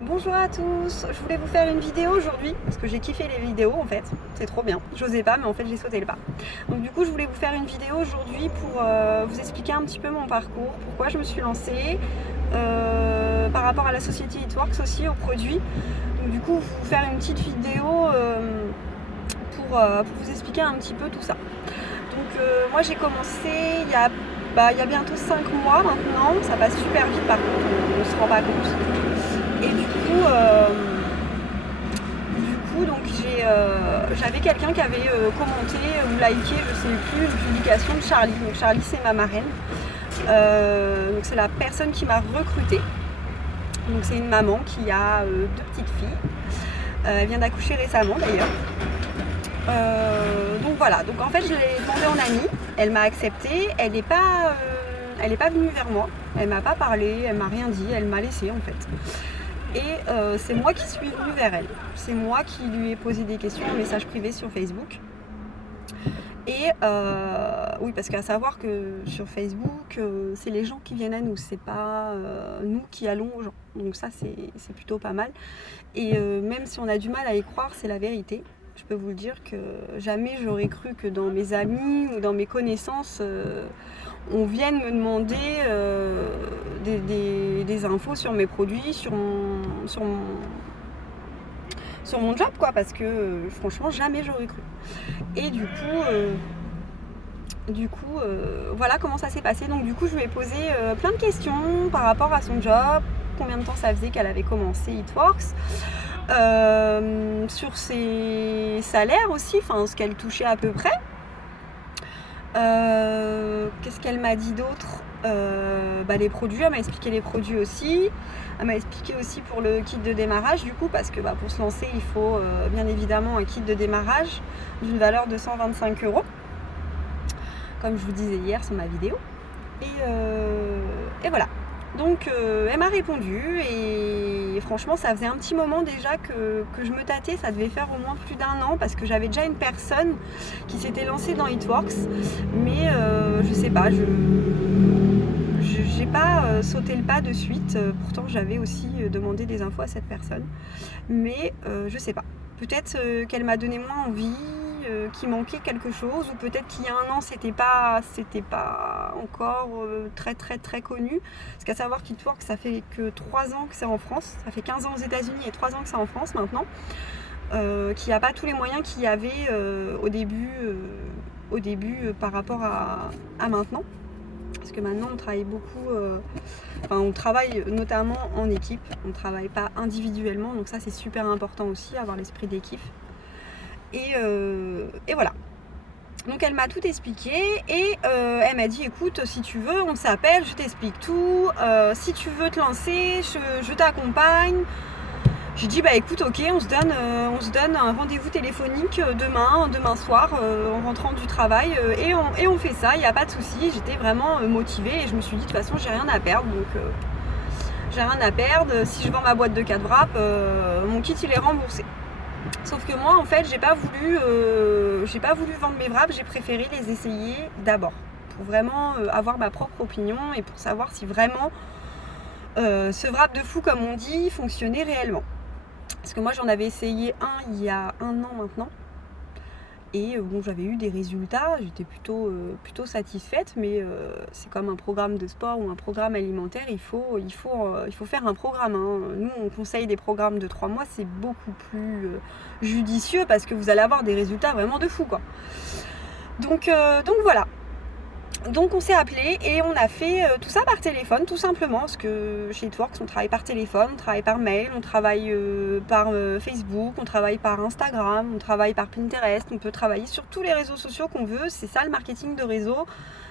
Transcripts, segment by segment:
Bonjour à tous, je voulais vous faire une vidéo aujourd'hui parce que j'ai kiffé les vidéos en fait, c'est trop bien. J'osais pas mais en fait j'ai sauté le pas. Donc du coup je voulais vous faire une vidéo aujourd'hui pour vous expliquer un petit peu mon parcours, pourquoi je me suis lancée, par rapport à la société It Works aussi, aux produits. Donc du coup vous faire une petite vidéo pour vous expliquer un petit peu tout ça. Donc moi j'ai commencé il y a bientôt 5 mois maintenant, ça passe super vite par contre, on ne se rend pas compte. Et du coup donc j'avais quelqu'un qui avait commenté ou liké, je sais plus, une publication de Charlie. Donc Charlie c'est ma marraine. Donc c'est la personne qui m'a recrutée. Donc c'est une maman qui a deux petites filles. Elle vient d'accoucher récemment d'ailleurs. Donc voilà, donc en fait je l'ai demandé en amie, elle m'a accepté, elle n'est pas venue vers moi, elle m'a pas parlé, elle m'a rien dit, elle m'a laissé en fait. Et c'est moi qui suis venue vers elle. C'est moi qui lui ai posé des questions en message privé sur Facebook. Et oui, parce qu'à savoir que sur Facebook, c'est les gens qui viennent à nous, c'est pas nous qui allons aux gens. Donc ça, c'est plutôt pas mal. Et même si on a du mal à y croire, c'est la vérité. Je peux vous le dire que jamais j'aurais cru que dans mes amis ou dans mes connaissances, on vienne me demander des infos sur mes produits, sur mon job, quoi, parce que franchement, jamais j'aurais cru. Et voilà comment ça s'est passé. Donc du coup, je lui ai posé plein de questions par rapport à son job, combien de temps ça faisait qu'elle avait commencé It Works, sur ses salaires aussi, enfin ce qu'elle touchait à peu près. Qu'est-ce qu'elle m'a dit d'autre? Les produits, elle m'a expliqué les produits aussi. Elle m'a expliqué aussi pour le kit de démarrage du coup, parce que pour se lancer il faut bien évidemment un kit de démarrage d'une valeur de 125 €, comme je vous disais hier sur ma vidéo. Et voilà. Donc elle m'a répondu et franchement ça faisait un petit moment déjà que je me tâtais, ça devait faire au moins plus d'1 an parce que j'avais déjà une personne qui s'était lancée dans It Works, mais je sais pas, j'ai pas sauté le pas de suite, pourtant j'avais aussi demandé des infos à cette personne, mais je sais pas, peut-être qu'elle m'a donné moins envie, qu'il manquait quelque chose, ou peut-être qu'il y a 1 an c'était pas encore très très très connu, parce qu'à savoir qu'It Works ça fait que 3 ans que c'est en France, ça fait 15 ans aux États-Unis et 3 ans que c'est en France maintenant, qu'il n'y a pas tous les moyens qu'il y avait au début par rapport à maintenant. Parce que maintenant on travaille beaucoup, on travaille notamment en équipe, on ne travaille pas individuellement, donc ça c'est super important aussi, avoir l'esprit d'équipe. Et voilà. Donc elle m'a tout expliqué et elle m'a dit écoute, si tu veux on s'appelle, je t'explique tout, si tu veux te lancer, je t'accompagne. J'ai dit écoute, ok, on se donne un rendez-vous téléphonique demain soir, en rentrant du travail, et on fait ça, il n'y a pas de souci. J'étais vraiment motivée et je me suis dit de toute façon j'ai rien à perdre, donc j'ai rien à perdre. Si je vends ma boîte de 4 wraps, mon kit il est remboursé. Sauf que moi en fait j'ai pas voulu vendre mes wraps, j'ai préféré les essayer d'abord pour vraiment avoir ma propre opinion et pour savoir si vraiment ce wrap de fou comme on dit fonctionnait réellement. Parce que moi j'en avais essayé un il y a 1 an maintenant. Et j'avais eu des résultats, j'étais plutôt satisfaite, mais c'est comme un programme de sport ou un programme alimentaire, il faut faire un programme, hein. Nous on conseille des programmes de 3 mois, c'est beaucoup plus judicieux parce que vous allez avoir des résultats vraiment de fou, quoi. Donc voilà. Donc on s'est appelé et on a fait tout ça par téléphone, tout simplement, parce que chez It Works on travaille par téléphone, on travaille par mail, on travaille par Facebook, on travaille par Instagram, on travaille par Pinterest, on peut travailler sur tous les réseaux sociaux qu'on veut. C'est ça le marketing de réseau,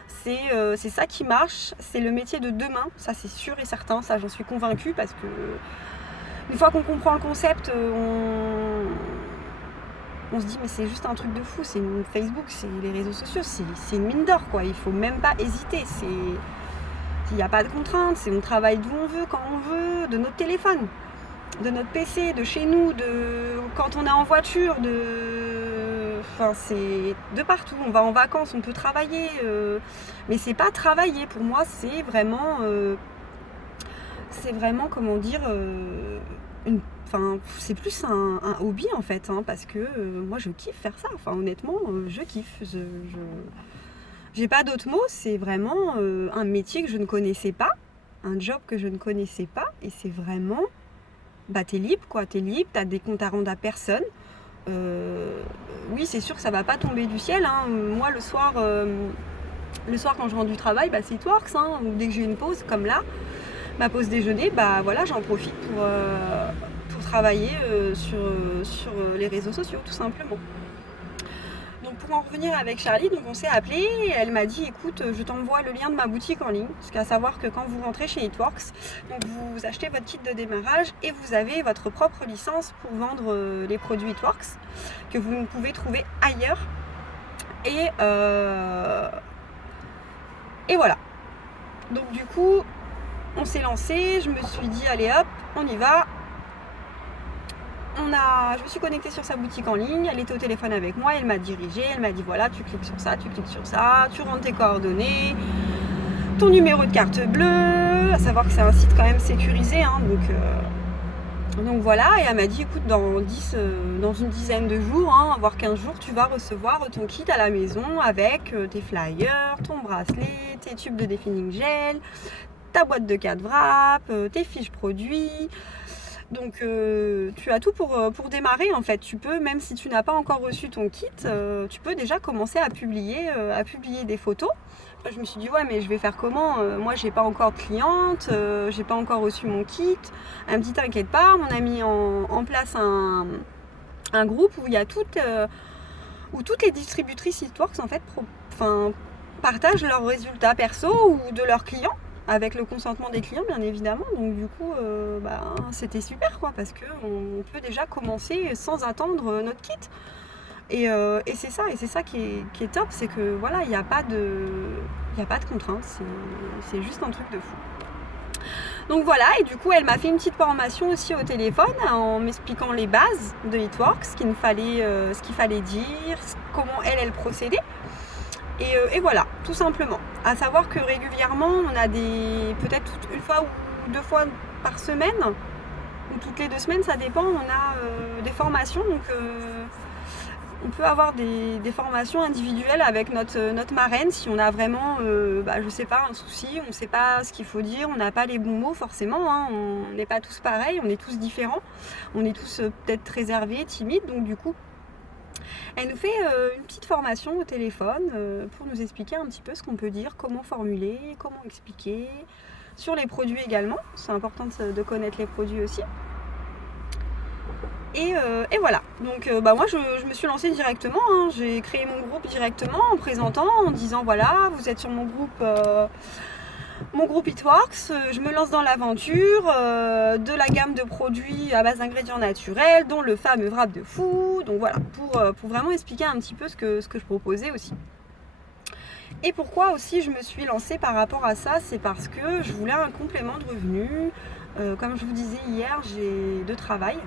c'est ça qui marche, c'est le métier de demain, ça c'est sûr et certain, ça j'en suis convaincue, parce que une fois qu'on comprend le concept, on se dit mais c'est juste un truc de fou, c'est Facebook, c'est les réseaux sociaux, c'est une mine d'or, quoi. Il faut même pas hésiter, il n'y a pas de contraintes, on travaille d'où on veut, quand on veut, de notre téléphone, de notre PC, de chez nous, quand on est en voiture, c'est de partout. On va en vacances, on peut travailler, mais c'est pas travailler pour moi, c'est vraiment comment dire, Enfin, c'est plus un hobby en fait, hein, parce que moi je kiffe faire ça. Enfin, honnêtement, je kiffe. J'ai pas d'autres mots, c'est vraiment un métier que je ne connaissais pas, un job que je ne connaissais pas, et c'est vraiment, bah t'es libre quoi, t'es libre, t'as des comptes à rendre à personne. Oui, c'est sûr que ça va pas tomber du ciel, hein. Moi le soir quand je rentre du travail, bah c'est Itworks, hein, ou dès que j'ai une pause comme là, ma pause déjeuner, bah voilà, j'en profite pour travailler sur les réseaux sociaux tout simplement. Donc pour en revenir avec Charlie, donc on s'est appelé et elle m'a dit écoute, je t'envoie le lien de ma boutique en ligne, parce qu'à savoir que quand vous rentrez chez Itworks, donc vous achetez votre kit de démarrage et vous avez votre propre licence pour vendre les produits Itworks que vous ne pouvez trouver ailleurs. Et voilà. Donc du coup, on s'est lancé, je me suis dit allez hop, on y va. Je me suis connectée sur sa boutique en ligne, elle était au téléphone avec moi, elle m'a dirigée, elle m'a dit voilà, tu cliques sur ça, tu rentres tes coordonnées, ton numéro de carte bleue, à savoir que c'est un site quand même sécurisé, hein, donc voilà, et elle m'a dit écoute, dans une dizaine de jours, hein, voire 15 jours, tu vas recevoir ton kit à la maison avec tes flyers, ton bracelet, tes tubes de définition gel, ta boîte de 4 wrap, tes fiches produits. Donc tu as tout pour démarrer en fait. Tu peux, même si tu n'as pas encore reçu ton kit, tu peux déjà commencer à publier des photos. Après, je me suis dit ouais, mais je vais faire comment, moi j'ai pas encore de cliente, j'ai pas encore reçu mon kit. Elle me dit t'inquiète pas, on a mis en place un groupe où il y a où toutes les distributrices Itworks en fait partagent leurs résultats perso ou de leurs clients, avec le consentement des clients bien évidemment. Donc du coup c'était super quoi, parce qu'on peut déjà commencer sans attendre notre kit. Et c'est ça qui est top, c'est que voilà, il n'y a pas de contraintes, c'est juste un truc de fou. Donc voilà, et du coup elle m'a fait une petite formation aussi au téléphone en m'expliquant les bases de Itworks, ce qu'il fallait dire, comment elle procédait. Et voilà, tout simplement. À savoir que régulièrement, on a peut-être une fois ou 2 fois par semaine, ou toutes les 2 semaines, ça dépend, on a des formations. Donc on peut avoir des formations individuelles avec notre marraine si on a vraiment, je sais pas, un souci, on ne sait pas ce qu'il faut dire, on n'a pas les bons mots forcément, hein, on n'est pas tous pareils, on est tous différents, on est tous peut-être réservés, timides, donc du coup, elle nous fait une petite formation au téléphone pour nous expliquer un petit peu ce qu'on peut dire, comment formuler, comment expliquer, sur les produits également, c'est important de connaître les produits aussi. Et voilà, donc moi je me suis lancée directement, hein. J'ai créé mon groupe directement en présentant, en disant voilà, vous êtes sur mon groupe Itworks, je me lance dans l'aventure de la gamme de produits à base d'ingrédients naturels, dont le fameux wrap de fou. Donc voilà, pour vraiment expliquer un petit peu ce que je proposais aussi. Et pourquoi aussi je me suis lancée par rapport à ça, c'est parce que je voulais un complément de revenus. Comme je vous disais hier, j'ai 2 travails.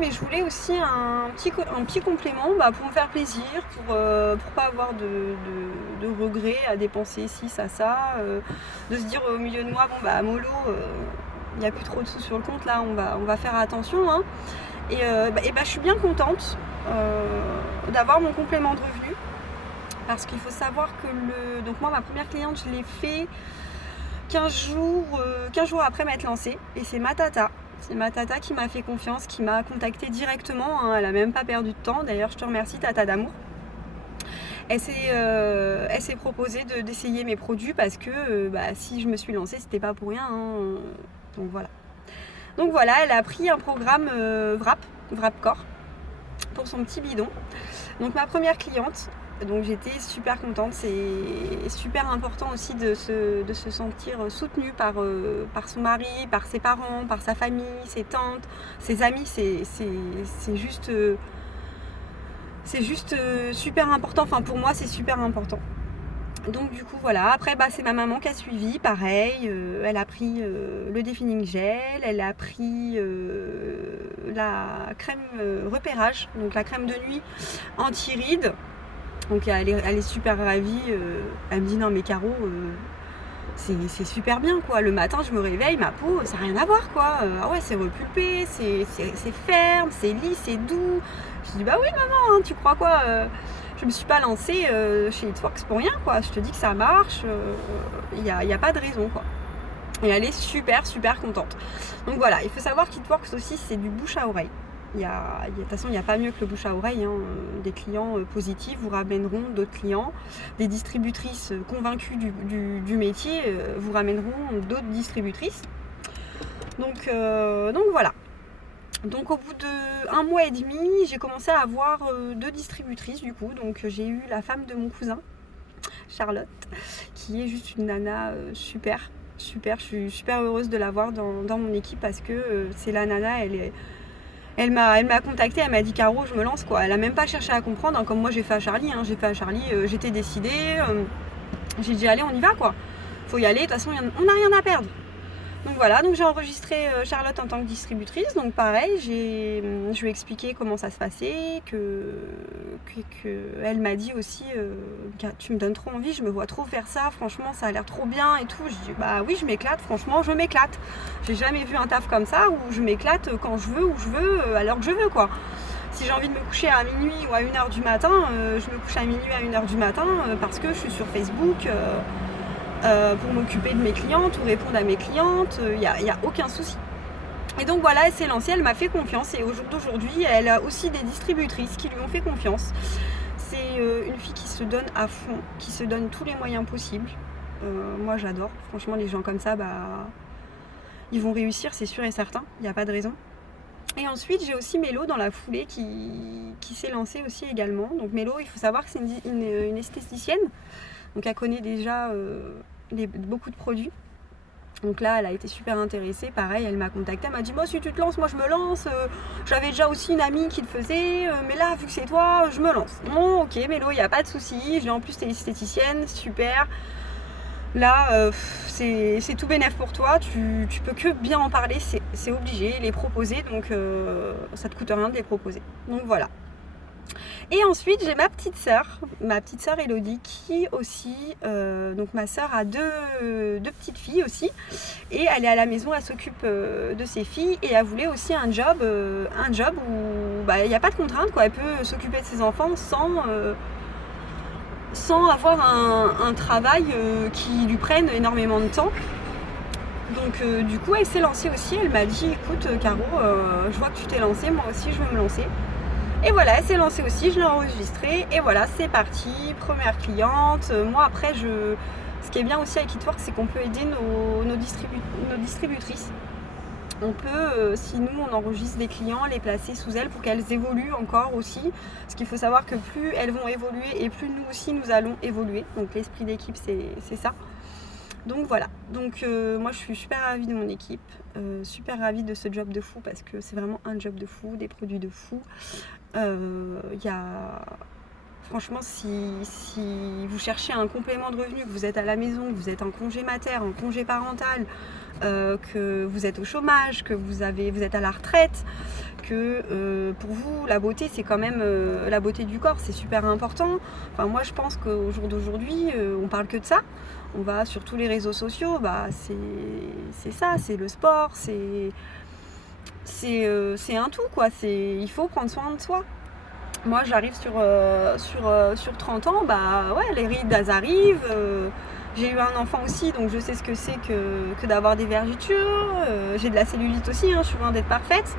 Mais je voulais aussi un petit complément pour me faire plaisir, pour pas avoir de regrets à dépenser ci, ça, de se dire au milieu de mois, mollo, il n'y a plus trop de sous sur le compte, là, on va faire attention, hein. Et je suis bien contente d'avoir mon complément de revenu, parce qu'il faut savoir que donc moi, ma première cliente, je l'ai fait 15 jours après m'être lancée, et c'est ma tata. C'est ma tata qui m'a fait confiance, qui m'a contactée directement, hein. Elle n'a même pas perdu de temps. D'ailleurs, je te remercie, tata d'amour. Elle s'est proposée d'essayer mes produits parce que si je me suis lancée, c'était pas pour rien, hein. Donc voilà, elle a pris un programme Wrap Corps pour son petit bidon. Donc ma première cliente. Donc j'étais super contente, c'est super important aussi de se sentir soutenue par son mari, par ses parents, par sa famille, ses tantes, ses amis, c'est juste super important, enfin pour moi c'est super important. Donc du coup voilà, après c'est ma maman qui a suivi, pareil, elle a pris le définition gel, elle a pris la crème repérage, donc la crème de nuit anti-rides. Donc elle est super ravie, elle me dit non mais Caro, c'est super bien quoi. Le matin je me réveille, ma peau, ça n'a rien à voir quoi. Ah ouais, c'est repulpé, c'est ferme, c'est lisse, c'est doux. Je dis bah oui maman, hein, tu crois quoi je me suis pas lancée chez Hitworks pour rien quoi. Je te dis que ça marche, il y a pas de raison quoi. Et elle est super contente. Donc voilà, il faut savoir qu'Itworks aussi c'est du bouche à oreille. De toute façon, il n'y a pas mieux que le bouche à oreille. Hein. Des clients positifs vous ramèneront d'autres clients. Des distributrices convaincues du métier vous ramèneront d'autres distributrices. Donc voilà. Donc au bout d'1 mois et demi, j'ai commencé à avoir 2 distributrices du coup. Donc j'ai eu la femme de mon cousin, Charlotte, qui est juste une nana super. Je suis super heureuse de l'avoir dans mon équipe parce que c'est la nana, elle m'a contactée, elle m'a dit Caro, je me lance quoi. Elle a même pas cherché à comprendre, hein, comme moi j'ai fait à Charlie. Hein. J'ai fait à Charlie, j'étais décidée. J'ai dit allez, on y va quoi. Faut y aller, de toute façon on n'a rien à perdre. Donc voilà, donc j'ai enregistré Charlotte en tant que distributrice. Donc pareil, je lui ai expliqué comment ça se passait, que elle m'a dit aussi tu me donnes trop envie, je me vois trop faire ça, franchement ça a l'air trop bien et tout. Je dis bah oui, je m'éclate, franchement je m'éclate. J'ai jamais vu un taf comme ça où je m'éclate quand je veux, où je veux, à l'heure que je veux quoi. Si j'ai envie de me coucher à minuit ou à 1h du matin, je me couche à minuit à 1h du matin parce que je suis sur Facebook pour m'occuper de mes clientes ou répondre à mes clientes, il n'y a aucun souci. Et donc voilà, elle s'est lancée, elle m'a fait confiance et au jour d'aujourd'hui, elle a aussi des distributrices qui lui ont fait confiance. C'est une fille qui se donne à fond, qui se donne tous les moyens possibles. Moi j'adore, franchement les gens comme ça, ils vont réussir, c'est sûr et certain, il n'y a pas de raison. Et ensuite j'ai aussi Mélo dans la foulée qui s'est lancée aussi également. Donc Mélo, il faut savoir que c'est une esthéticienne. Donc elle connaît déjà beaucoup de produits. Donc là, elle a été super intéressée. Pareil, elle m'a contactée. Elle m'a dit, moi, si tu te lances, moi, je me lance. J'avais déjà aussi une amie qui le faisait. Mais là, vu que c'est toi, je me lance. Bon, ok, Mélo, il n'y a pas de souci. En plus, t'es esthéticienne, super. Là, c'est tout bénef pour toi. Tu peux que bien en parler. C'est obligé. Les proposer. Donc, ça te coûte rien de les proposer. Donc, voilà. Et ensuite, j'ai ma petite sœur Elodie, qui aussi, donc ma sœur a deux petites filles aussi, et elle est à la maison, elle s'occupe de ses filles, et elle voulait aussi un job où il n'y a pas de contrainte, quoi. Elle peut s'occuper de ses enfants sans avoir un travail qui lui prenne énormément de temps. Donc du coup, elle s'est lancée aussi, elle m'a dit, écoute Caro, je vois que tu t'es lancée, moi aussi je veux me lancer. Et voilà, elle s'est lancée aussi, je l'ai enregistrée et voilà, c'est parti, première cliente. Moi après, ce qui est bien aussi avec Hitworks, c'est qu'on peut aider nos distributrices. On peut, si nous on enregistre des clients, les placer sous elles pour qu'elles évoluent encore aussi. Parce qu'il faut savoir que plus elles vont évoluer et plus nous aussi nous allons évoluer. Donc l'esprit d'équipe, c'est ça. Donc voilà, donc moi je suis super ravie de mon équipe, super ravie de ce job de fou parce que c'est vraiment un job de fou, des produits de fou. Franchement, si vous cherchez un complément de revenu, que vous êtes à la maison, que vous êtes en congé mater, en congé parental, que vous êtes au chômage, que vous êtes à la retraite, que pour vous la beauté c'est quand même la beauté du corps, c'est super important. Enfin moi je pense qu'au jour d'aujourd'hui on parle que de ça. On va sur tous les réseaux sociaux, c'est ça, c'est le sport, c'est un tout quoi. Il faut prendre soin de soi. Moi j'arrive sur 30 ans, les rides elles arrivent. J'ai eu un enfant aussi, donc je sais ce que c'est que d'avoir des vergetures. J'ai de la cellulite aussi, je suis loin d'être parfaite.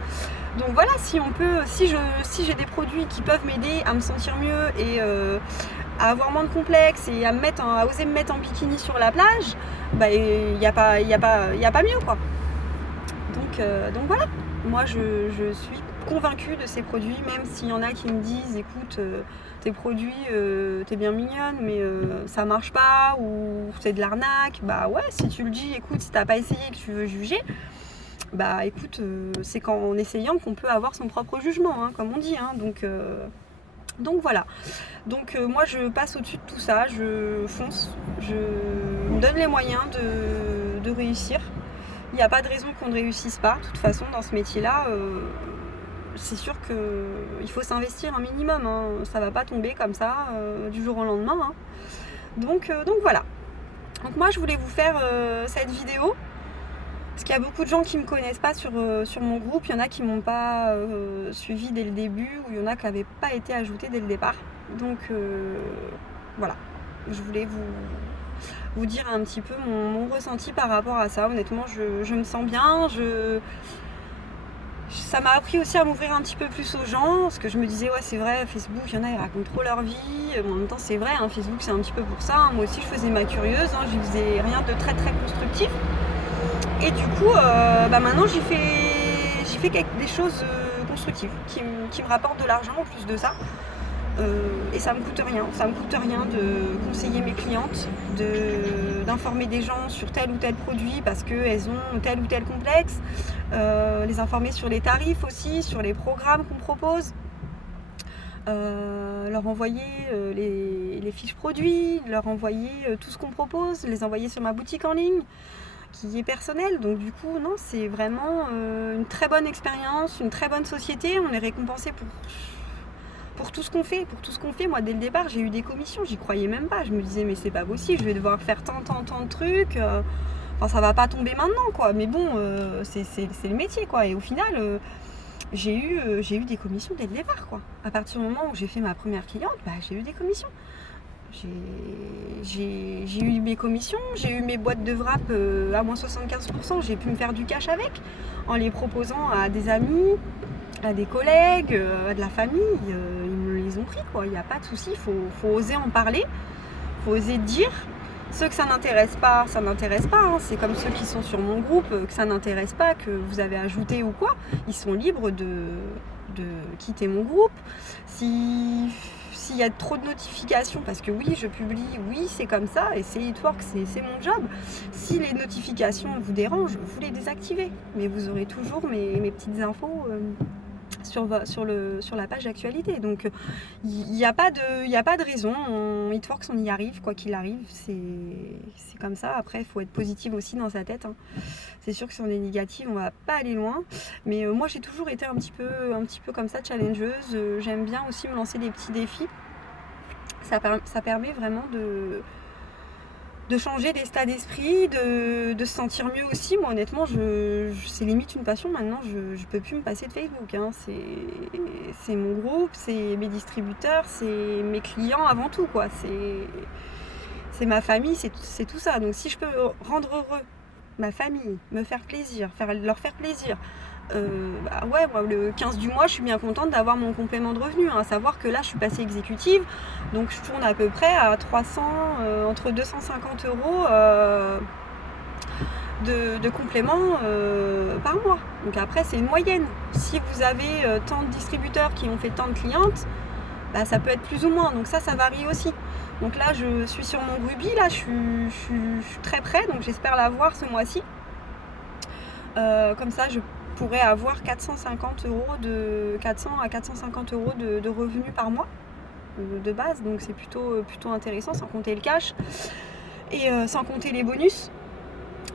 Donc voilà, si j'ai des produits qui peuvent m'aider à me sentir mieux et à avoir moins de complexes et à oser me mettre en bikini sur la plage, il n'y a pas mieux quoi. Donc voilà, moi je suis convaincue de ces produits, même s'il y en a qui me disent écoute tes produits t'es bien mignonne mais ça marche pas ou c'est de l'arnaque, ouais si tu le dis, écoute si t'as pas essayé et que tu veux juger, écoute c'est qu'en essayant qu'on peut avoir son propre jugement comme on dit donc voilà, donc moi je passe au-dessus de tout ça, je fonce, je me donne les moyens de réussir. Il n'y a pas de raison qu'on ne réussisse pas. De toute façon, dans ce métier-là, c'est sûr qu'il faut s'investir un minimum. Ça ne va pas tomber comme ça du jour au lendemain. Donc voilà. Donc moi je voulais vous faire cette vidéo parce qu'il y a beaucoup de gens qui ne me connaissent pas sur mon groupe. Il y en a qui m'ont pas suivi dès le début, ou il y en a qui n'avaient pas été ajoutés dès le départ. Donc voilà, je voulais vous dire un petit peu mon ressenti par rapport à ça. Honnêtement, je me sens bien. Ça m'a appris aussi à m'ouvrir un petit peu plus aux gens, parce que je me disais, ouais, c'est vrai, Facebook, il y en a, ils racontent trop leur vie. En même temps, c'est vrai, hein, Facebook, c'est un petit peu pour ça. Moi aussi, je faisais ma curieuse, hein, je faisais rien de très très constructif. Et du coup, maintenant, j'y fais des choses constructives qui me rapportent de l'argent en plus de ça. Et ça me coûte rien. Ça me coûte rien de conseiller mes clientes, d'informer des gens sur tel ou tel produit parce qu'elles ont tel ou tel complexe, les informer sur les tarifs aussi, sur les programmes qu'on propose, leur envoyer les fiches produits, leur envoyer tout ce qu'on propose, les envoyer sur ma boutique en ligne qui est personnelle. Donc du coup, non, c'est vraiment une très bonne expérience, une très bonne société. On est récompensé pour tout ce qu'on fait, Moi, dès le départ, j'ai eu des commissions, j'y croyais même pas. Je me disais, mais c'est pas possible, je vais devoir faire tant de trucs. Enfin, ça va pas tomber maintenant, quoi. Mais bon, c'est le métier, quoi. Et au final, j'ai eu des commissions dès le départ, quoi. À partir du moment où j'ai fait ma première cliente, j'ai eu des commissions. J'ai eu mes commissions, j'ai eu mes boîtes de wrap à moins 75%. J'ai pu me faire du cash avec, en les proposant à des amis, à des collègues, à de la famille. Ils me les ont pris, quoi. Il n'y a pas de souci, il faut oser en parler, il faut oser dire. Ceux que ça n'intéresse pas, ça n'intéresse pas, hein. C'est comme ceux qui sont sur mon groupe, que ça n'intéresse pas, que vous avez ajouté ou quoi. Ils sont libres de quitter mon groupe. S'il y a trop de notifications, parce que oui, je publie, oui, c'est comme ça, et c'est It Works, c'est mon job. Si les notifications vous dérangent, vous les désactivez. Mais vous aurez toujours mes petites infos sur la page d'actualité. Donc il n'y a pas de raison. It Works, on y arrive, quoi qu'il arrive. C'est comme ça. Après, il faut être positive aussi dans sa tête, hein. C'est sûr que si on est négative, on va pas aller loin. Mais moi, j'ai toujours été un petit peu comme ça, challengeuse. J'aime bien aussi me lancer des petits défis. Ça permet vraiment de changer d'état d'esprit, de se sentir mieux aussi. Moi, honnêtement, c'est limite une passion maintenant. Je peux plus me passer de Facebook, hein. C'est mon groupe, c'est mes distributeurs, c'est mes clients avant tout, quoi. C'est ma famille, c'est tout ça. Donc si je peux rendre heureux ma famille, me faire plaisir, leur faire plaisir, ouais, moi, le 15 du mois, je suis bien contente d'avoir mon complément de revenu, hein. À savoir que là, je suis passée exécutive, donc je tourne à peu près à 300, entre 250 euros de complément par mois. Donc après, c'est une moyenne. Si vous avez tant de distributeurs qui ont fait tant de clientes, ça peut être plus ou moins. Donc ça varie aussi. Donc là, je suis sur mon Ruby, là, je suis très près, donc j'espère l'avoir ce mois-ci. Comme ça, je pourrais avoir 400 à 450 euros de revenus par mois de base. Donc c'est plutôt intéressant, sans compter le cash et sans compter les bonus.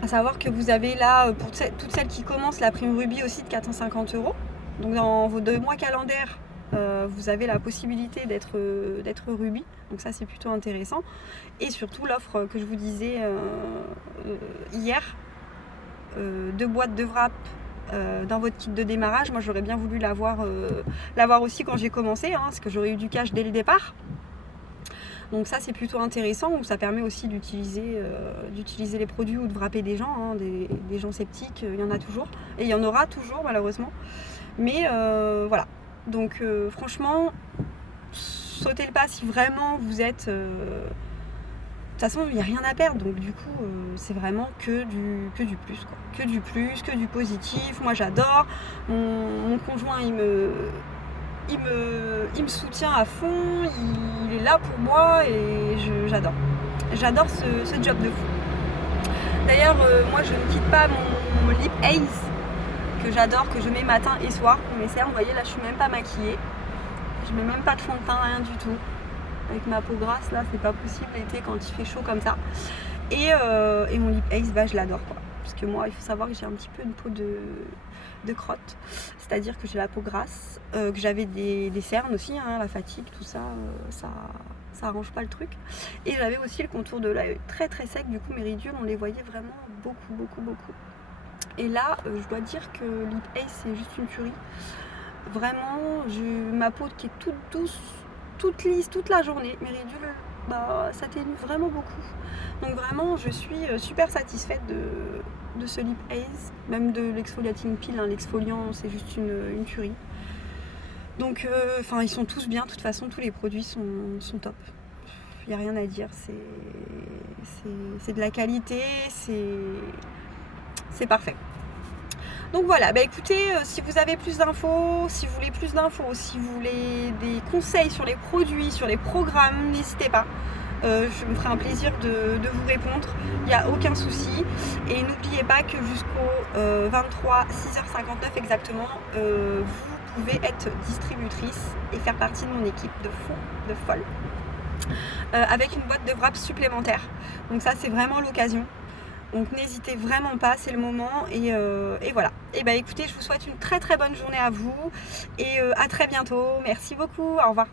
À savoir que vous avez là, pour toutes celles qui commencent, la prime Ruby aussi de 450 euros. Donc dans vos 2 mois calendaires, vous avez la possibilité d'être Ruby. Donc ça, c'est plutôt intéressant. Et surtout l'offre que je vous disais hier, 2 boîtes de wrap dans votre kit de démarrage. Moi, j'aurais bien voulu l'avoir aussi quand j'ai commencé, hein, parce que j'aurais eu du cash dès le départ. Donc ça, c'est plutôt intéressant, où ça permet aussi d'utiliser les produits ou de wrapper des gens, hein, des gens sceptiques. Il y en a toujours, et il y en aura toujours malheureusement. Mais voilà. Donc franchement, sautez le pas si vraiment vous êtes... de toute façon, il n'y a rien à perdre, donc du coup, c'est vraiment que du plus, quoi. Que du plus, que du positif. Moi, j'adore. Mon conjoint, il me soutient à fond. Il est là pour moi et j'adore. J'adore ce job de fou. D'ailleurs, moi, je ne quitte pas mon lip haze que j'adore, que je mets matin et soir pour mes cernes. Vous voyez, là, je suis même pas maquillée. Je mets même pas de fond de teint, rien du tout. Avec ma peau grasse, là, c'est pas possible l'été quand il fait chaud comme ça. Et mon lip haze, je l'adore, quoi. parce que moi il faut savoir que j'ai un petit peu une peau de crotte, c'est-à-dire que j'ai la peau grasse, que j'avais des cernes aussi, hein, la fatigue, tout ça, ça arrange pas le truc. Et j'avais aussi le contour de l'œil très très sec, du coup mes ridules on les voyait vraiment beaucoup. Et là je dois dire que Lip Ace c'est juste une tuerie. Vraiment, ma peau qui est toute douce, toute lisse toute la journée, mes ridules s'atténuent vraiment beaucoup. Donc vraiment je suis super satisfaite de ce Lip Ace, même de l'exfoliating peel, hein. L'exfoliant c'est juste une tuerie. Donc ils sont tous bien, de toute façon tous les produits sont top. Il n'y a rien à dire, c'est de la qualité, c'est parfait. Donc voilà, écoutez, si vous avez plus d'infos, si vous voulez plus d'infos, si vous voulez des conseils sur les produits, sur les programmes, n'hésitez pas. Je me ferai un plaisir de vous répondre, il n'y a aucun souci. Et n'oubliez pas que jusqu'au 23 6h59 exactement, vous pouvez être distributrice et faire partie de mon équipe de folle, avec une boîte de wraps supplémentaire. Donc ça c'est vraiment l'occasion. Donc n'hésitez vraiment pas, c'est le moment. Et voilà. Et écoutez, je vous souhaite une très très bonne journée à vous. Et à très bientôt. Merci beaucoup. Au revoir.